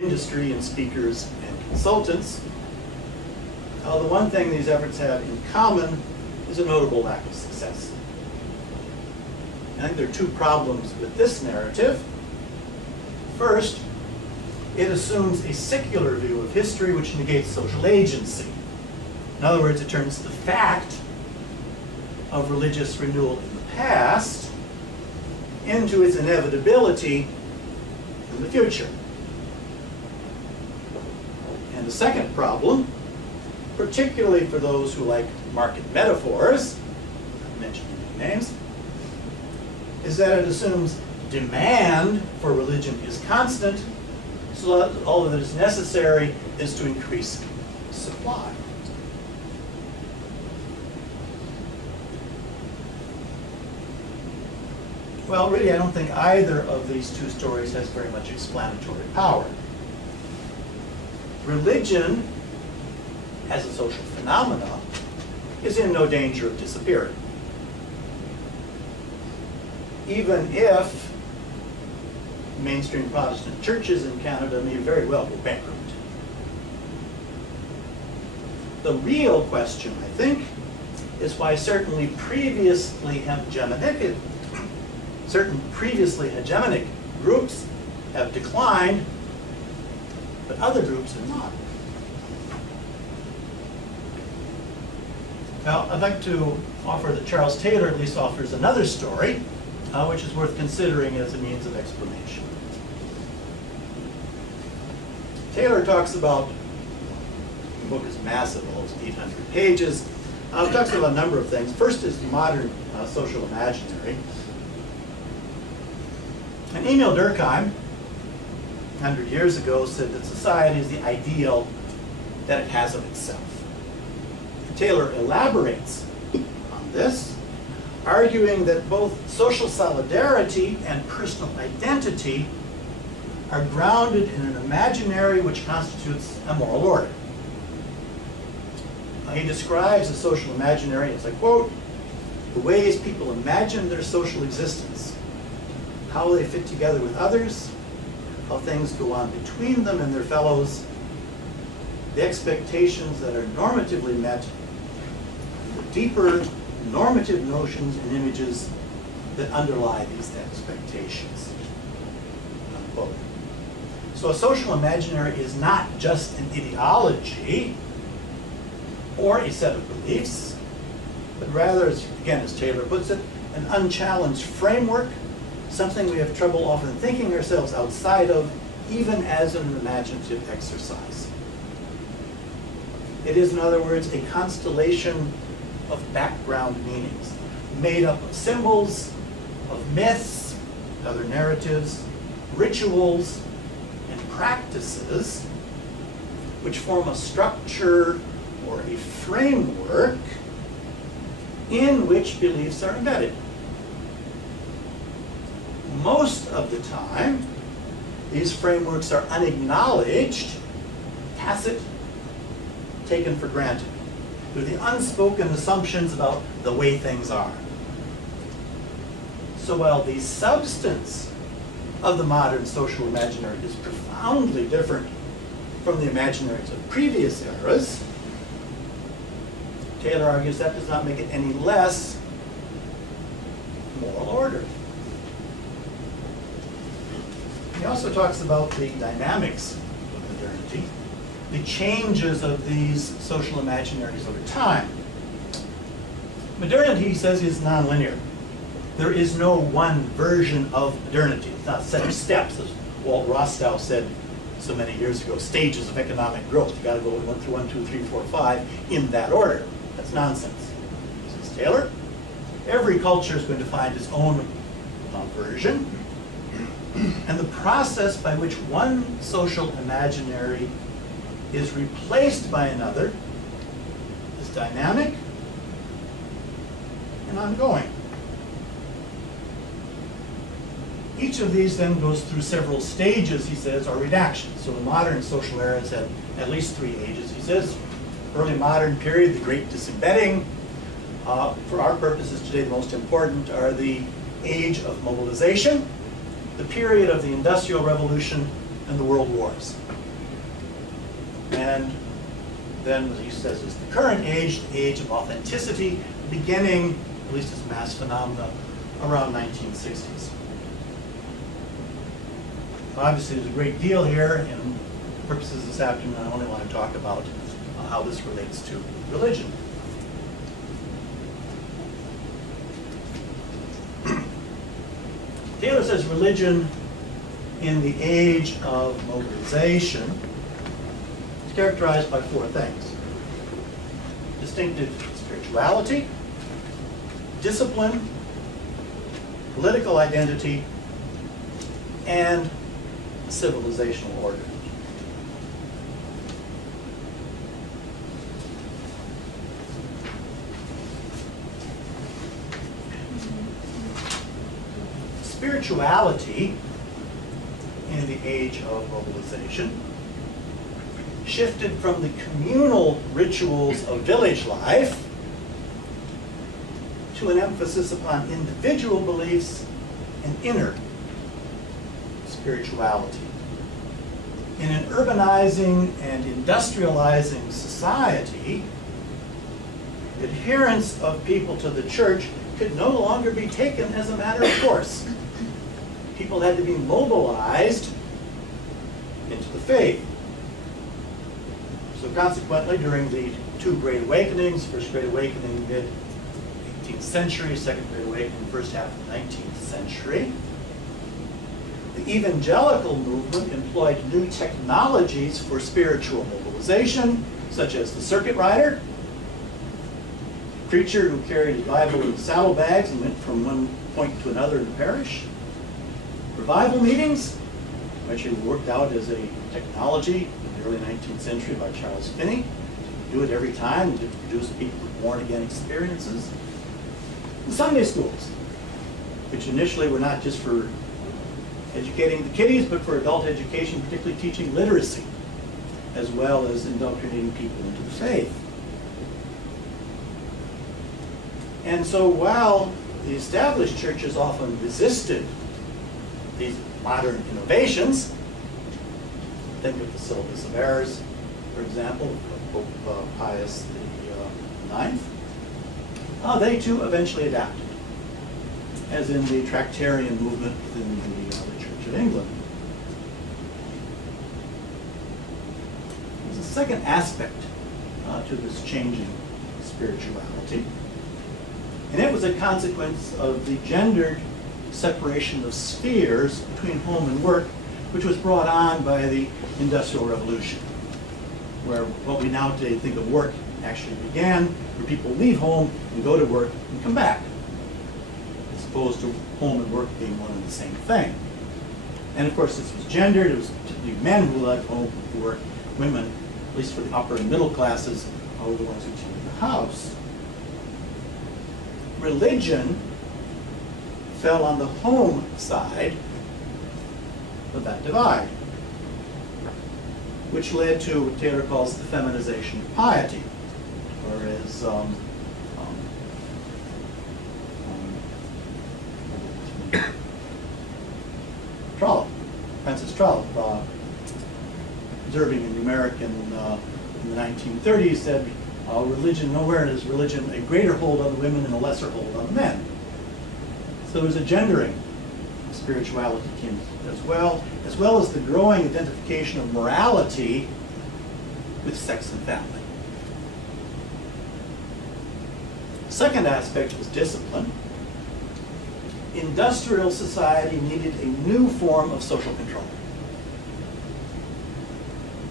industry and speakers and consultants. The one thing these efforts have in common is a notable lack of success. I think there are two problems with this narrative. First, it assumes a secular view of history which negates social agency. In other words, it turns the fact of religious renewal in the past into its inevitability in the future. And the second problem, particularly for those who like market metaphors, I mentioned many names, is that it assumes demand for religion is constant, so that all that is necessary is to increase supply. Well, really, I don't think either of these two stories has very much explanatory power. Religion, as a social phenomenon, is in no danger of disappearing. Even if mainstream Protestant churches in Canada may very well go bankrupt. The real question, I think, is why certain previously hegemonic groups have declined, but other groups have not. Now, I'd like to offer that Charles Taylor at least offers another story, which is worth considering as a means of explanation. Taylor talks about, the book is massive, almost 800 pages. It talks about a number of things. First is the modern social imaginary. And Emil Durkheim, 100 years ago, said that society is the ideal that it has of itself. Taylor elaborates on this, arguing that both social solidarity and personal identity are grounded in an imaginary which constitutes a moral order. He describes the social imaginary as, I quote, the ways people imagine their social existence, how they fit together with others, how things go on between them and their fellows, the expectations that are normatively met, the deeper normative notions and images that underlie these expectations. Unquote. So a social imaginary is not just an ideology or a set of beliefs, but rather, again, as Taylor puts it, an unchallenged framework, something we have trouble often thinking ourselves outside of, even as an imaginative exercise. It is, in other words, a constellation of background meanings, made up of symbols, of myths, other narratives, rituals, and practices, which form a structure or a framework in which beliefs are embedded. Most of the time, these frameworks are unacknowledged, tacit, taken for granted. They're the unspoken assumptions about the way things are. So while the substance of the modern social imaginary is profoundly different from the imaginaries of previous eras, Taylor argues that does not make it any less moral order. He also talks about the dynamics of modernity, the changes of these social imaginaries over time. Modernity, he says, is nonlinear. There is no one version of modernity. It's not a set of steps, as Walt Rostow said so many years ago, stages of economic growth. You got to go 1 through 1, 2, 3, 4, 5 in that order. That's nonsense, says Taylor. Every culture is going to find its own version. And the process by which one social imaginary is replaced by another is dynamic and ongoing. Each of these then goes through several stages, he says, or redactions. So the modern social era has had at least 3 ages, he says. Early modern period, the Great Disembedding. For our purposes today, the most important are the age of mobilization, the period of the Industrial Revolution, and the world wars. And then, as he says, is the current age, the age of authenticity, beginning, at least as mass phenomena, around 1960s. Obviously, there's a great deal here, and for purposes this afternoon, I only want to talk about how this relates to religion. Taylor says religion in the age of mobilization is characterized by four things: distinctive spirituality, discipline, political identity, and civilizational order. Spirituality in the age of mobilization shifted from the communal rituals of village life to an emphasis upon individual beliefs and inner spirituality. In an urbanizing and industrializing society, adherence of people to the church could no longer be taken as a matter of course. People had to be mobilized into the faith. So consequently, during the two Great Awakenings, First Great Awakening mid-18th century, Second Great Awakening first half of the 19th century, the evangelical movement employed new technologies for spiritual mobilization, such as the circuit rider, preacher who carried his Bible in saddlebags and went from one point to another in the parish, revival meetings, which were worked out as a technology in the early 19th century by Charles Finney, to do it every time, to produce people with born-again experiences. The Sunday schools, which initially were not just for educating the kiddies, but for adult education, particularly teaching literacy, as well as indoctrinating people into the faith. And so while the established churches often resisted these modern innovations, think of the Syllabus of Errors, for example, of Pope Pius IX, they too eventually adapted, as in the Tractarian movement within the Church of England. There's a second aspect to this changing spirituality, and it was a consequence of the gendered separation of spheres between home and work, which was brought on by the Industrial Revolution, where what we now today think of work actually began, where people leave home and go to work and come back, as opposed to home and work being one and the same thing. And of course, this was gendered. It was typically men who left home to work. Women, at least for the upper and middle classes, were the ones who tended the house. Religion fell on the home side of that divide, which led to what Taylor calls the feminization of piety, or as Francis Trollope, observing in the American in the 1930s, said, religion, nowhere is religion a greater hold on the women and a lesser hold on the men. So there was a gendering of spirituality as well as the growing identification of morality with sex and family. The second aspect was discipline. Industrial society needed a new form of social control.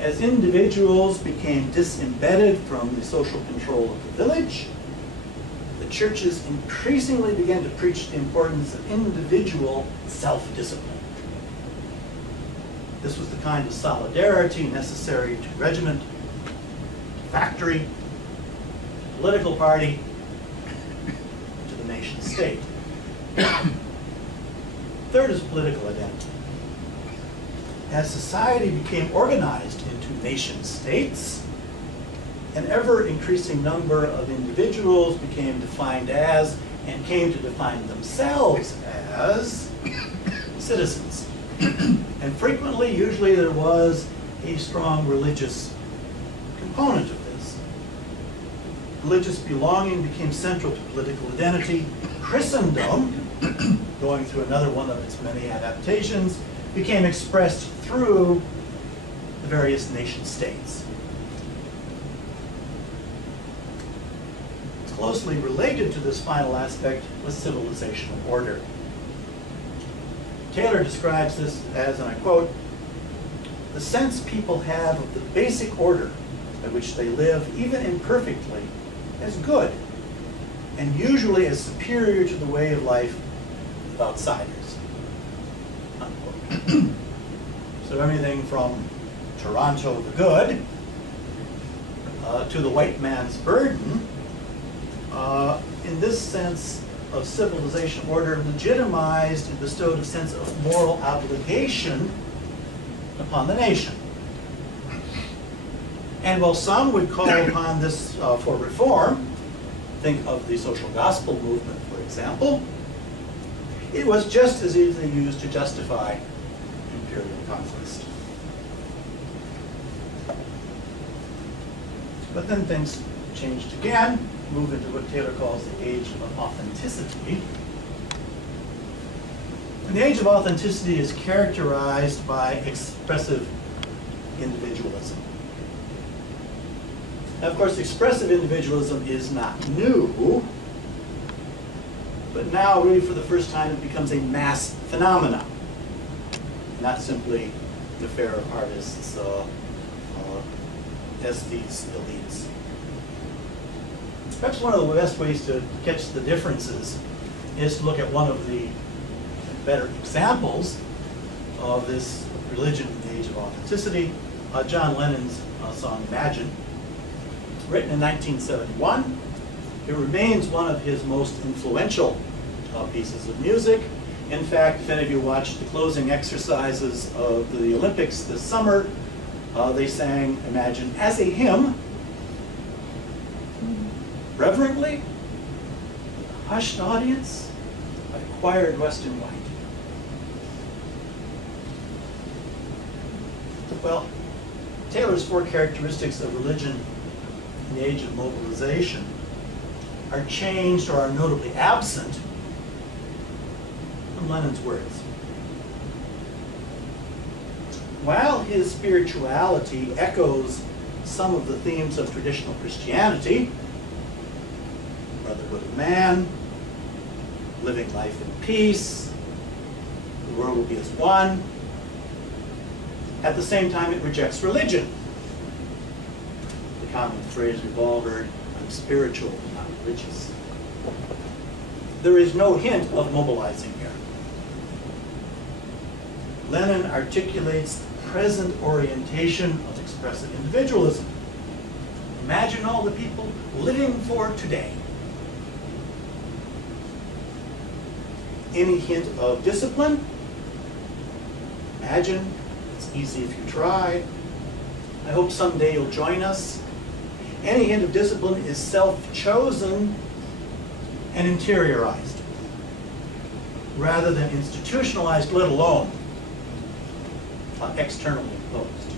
As individuals became disembedded from the social control of the village, the churches increasingly began to preach the importance of individual self-discipline. This was the kind of solidarity necessary to regiment, to factory, to political party, to the nation state. Third is political identity. As society became organized into nation states, an ever-increasing number of individuals became defined as, and came to define themselves as, citizens. And frequently, usually there was a strong religious component of this. Religious belonging became central to political identity. Christendom, going through another one of its many adaptations, became expressed through the various nation states. Closely related to this final aspect was civilizational order. Taylor describes this as, and I quote, "the sense people have of the basic order by which they live, even imperfectly, as good, and usually as superior to the way of life of outsiders." Unquote. So everything from Toronto the Good to the white man's burden, in this sense of civilization order, legitimized and bestowed a sense of moral obligation upon the nation. And while some would call upon this for reform, think of the social gospel movement, for example, it was just as easily used to justify imperial conquest. But then things changed again, move into what Taylor calls the age of authenticity. And the age of authenticity is characterized by expressive individualism. Now, of course, expressive individualism is not new, but now, really, for the first time, it becomes a mass phenomenon, not simply an affair of artists, aesthetes, elites. Perhaps one of the best ways to catch the differences is to look at one of the better examples of this religion in the age of authenticity, John Lennon's song Imagine. Written in 1971, it remains one of his most influential pieces of music. In fact, if any of you watched the closing exercises of the Olympics this summer, they sang Imagine as a hymn, reverently, with a hushed audience, by a choir dressed in white. Well, Taylor's four characteristics of religion in the age of mobilization are changed or are notably absent from Lennon's words. While his spirituality echoes some of the themes of traditional Christianity, brotherhood of man, living life in peace, the world will be as one, at the same time it rejects religion. The common phrase we've all heard, I'm spiritual, not religious. There is no hint of mobilizing here. Lennon articulates the present orientation of expressive individualism. Imagine all the people living for today. Any hint of discipline? Imagine, it's easy if you try. I hope someday you'll join us. Any hint of discipline is self-chosen and interiorized, rather than institutionalized, let alone externally imposed.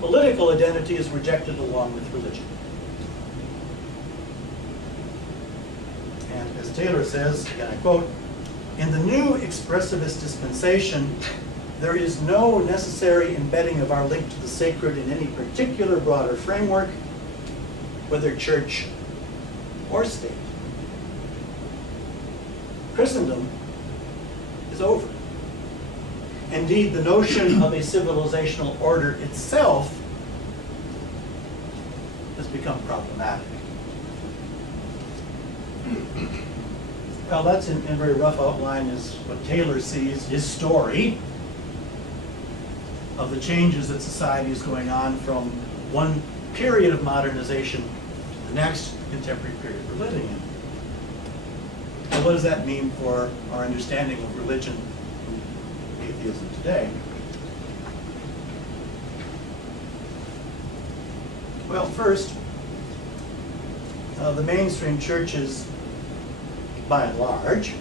Political identity is rejected along with religion. And as Taylor says, again I quote, "In the new expressivist dispensation, there is no necessary embedding of our link to the sacred in any particular broader framework, whether church or state. Christendom is over. Indeed, the notion of a civilizational order itself has become problematic." Well, that's in very rough outline is what Taylor sees, his story of the changes that society is going on from one period of modernization to the next contemporary period we're living in. Well, what does that mean for our understanding of religion and atheism today? Well, first, the mainstream churches, by and large,